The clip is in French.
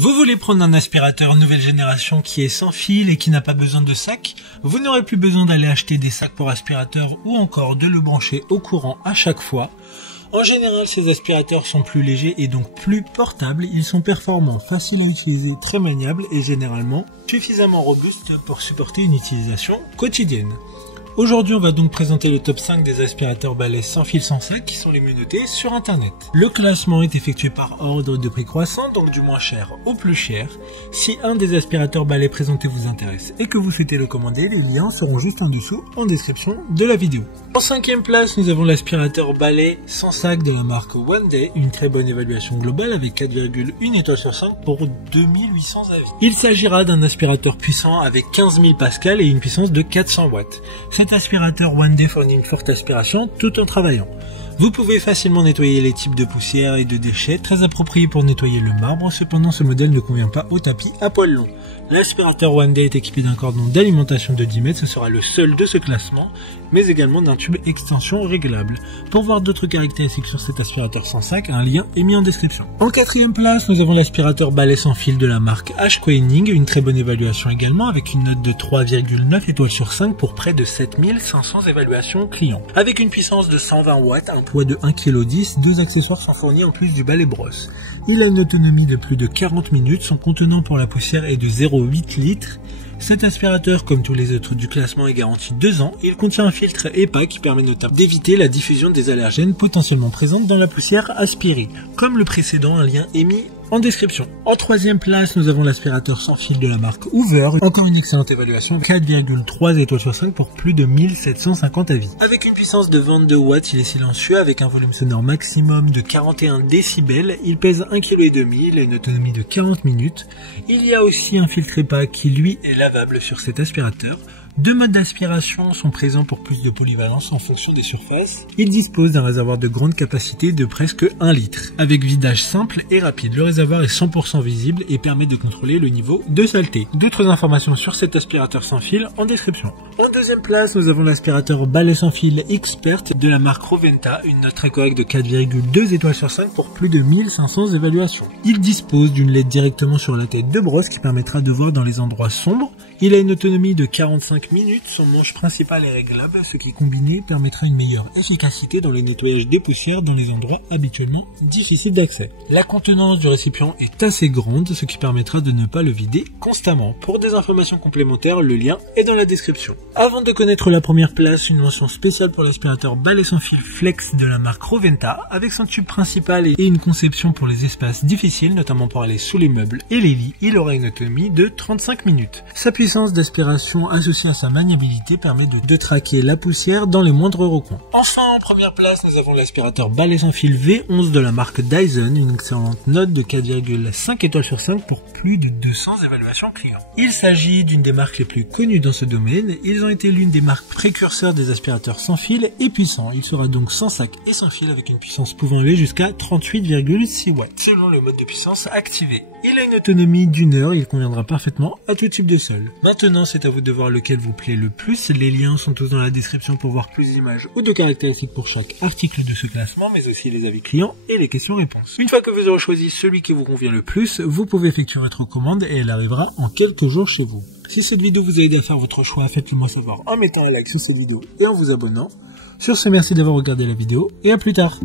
Vous voulez prendre un aspirateur nouvelle génération qui est sans fil et qui n'a pas besoin de sac? Vous n'aurez plus besoin d'aller acheter des sacs pour aspirateur ou encore de le brancher au courant à chaque fois. En général, ces aspirateurs sont plus légers et donc plus portables. Ils sont performants, faciles à utiliser, très maniables et généralement suffisamment robustes pour supporter une utilisation quotidienne. Aujourd'hui, on va donc présenter le top 5 des aspirateurs balais sans fil sans sac qui sont les mieux notés sur internet. Le classement est effectué par ordre de prix croissant, donc du moins cher au plus cher. Si un des aspirateurs balais présentés vous intéresse et que vous souhaitez le commander, les liens seront juste en dessous en description de la vidéo. En 5e place, nous avons l'aspirateur balai sans sac de la marque One Day, une très bonne évaluation globale avec 4,1 étoiles sur 5 pour 2800 avis. Il s'agira d'un aspirateur puissant avec 15 000 pascal et une puissance de 400 watts. Cet aspirateur One Day fournit une forte aspiration tout en travaillant. Vous pouvez facilement nettoyer les types de poussière et de déchets, très approprié pour nettoyer le marbre, cependant ce modèle ne convient pas au tapis à poils longs. L'aspirateur One Day est équipé d'un cordon d'alimentation de 10 mètres, ce sera le seul de ce classement, mais également d'un tube extension réglable. Pour voir d'autres caractéristiques sur cet aspirateur sans sac, un lien est mis en description. En 4e place, nous avons l'aspirateur balai sans fil de la marque H-Quaining, une très bonne évaluation également avec une note de 3,9 étoiles sur 5 pour près de 7500 évaluations clients. Avec une puissance de 120 watts, un poids de 1,10 kg, deux accessoires sont fournis en plus du balai brosse. Il a une autonomie de plus de 40 minutes, son contenant pour la poussière est de 0,8 litres. Cet aspirateur, comme tous les autres du classement, est garanti 2 ans. Il contient un filtre EPA qui permet notamment d'éviter la diffusion des allergènes potentiellement présentes dans la poussière aspirée. Comme le précédent, un lien est mis en description. En 3e place, nous avons l'aspirateur sans fil de la marque Hoover. Encore une excellente évaluation, 4,3 étoiles sur 5 pour plus de 1750 avis. Avec une puissance de 22 watts, il est silencieux avec un volume sonore maximum de 41 décibels. Il pèse 1,5 kg, il a une autonomie de 40 minutes. Il y a aussi un filtre EPA qui lui est lavable sur cet aspirateur. Deux modes d'aspiration sont présents pour plus de polyvalence en fonction des surfaces. Il dispose d'un réservoir de grande capacité de presque 1 litre, avec vidage simple et rapide. Le réservoir est 100% visible et permet de contrôler le niveau de saleté. D'autres informations sur cet aspirateur sans fil en description. En 2e place, nous avons l'aspirateur balai sans fil Expert de la marque Roventa, une note très correcte de 4,2 étoiles sur 5 pour plus de 1500 évaluations. Il dispose d'une LED directement sur la tête de brosse qui permettra de voir dans les endroits sombres. Il a une autonomie de 45 minutes, son manche principal est réglable, ce qui combiné permettra une meilleure efficacité dans le nettoyage des poussières dans les endroits habituellement difficiles d'accès. La contenance du récipient est assez grande, ce qui permettra de ne pas le vider constamment. Pour des informations complémentaires, le lien est dans la description. Avant de connaître la première place, une mention spéciale pour l'aspirateur balai sans fil Flex de la marque Roventa, avec son tube principal et une conception pour les espaces difficiles, notamment pour aller sous les meubles et les lits. Il aura une autonomie de 35 minutes. Sa puissance d'aspiration associée à sa maniabilité permet de traquer la poussière dans les moindres recoins. Enfin, en première place, nous avons l'aspirateur balai sans fil V11 de la marque Dyson, une excellente note de 4,5 étoiles sur 5 pour plus de 200 évaluations clients. Il s'agit d'une des marques les plus connues dans ce domaine. Ils ont été l'une des marques précurseurs des aspirateurs sans fil et puissants. Il sera donc sans sac et sans fil avec une puissance pouvant aller jusqu'à 38,6 watts selon le mode de puissance activé. Il a une autonomie d'1 heure, il conviendra parfaitement à tout type de sol. Maintenant, c'est à vous de voir lequel vous plaît le plus. Les liens sont tous dans la description pour voir plus d'images ou de caractéristiques pour chaque article de ce classement, mais aussi les avis clients et les questions-réponses. Une fois que vous aurez choisi celui qui vous convient le plus, vous pouvez effectuer votre commande et elle arrivera en quelques jours chez vous. Si cette vidéo vous a aidé à faire votre choix, faites-le moi savoir en mettant un like sur cette vidéo et en vous abonnant. Sur ce, merci d'avoir regardé la vidéo et à plus tard.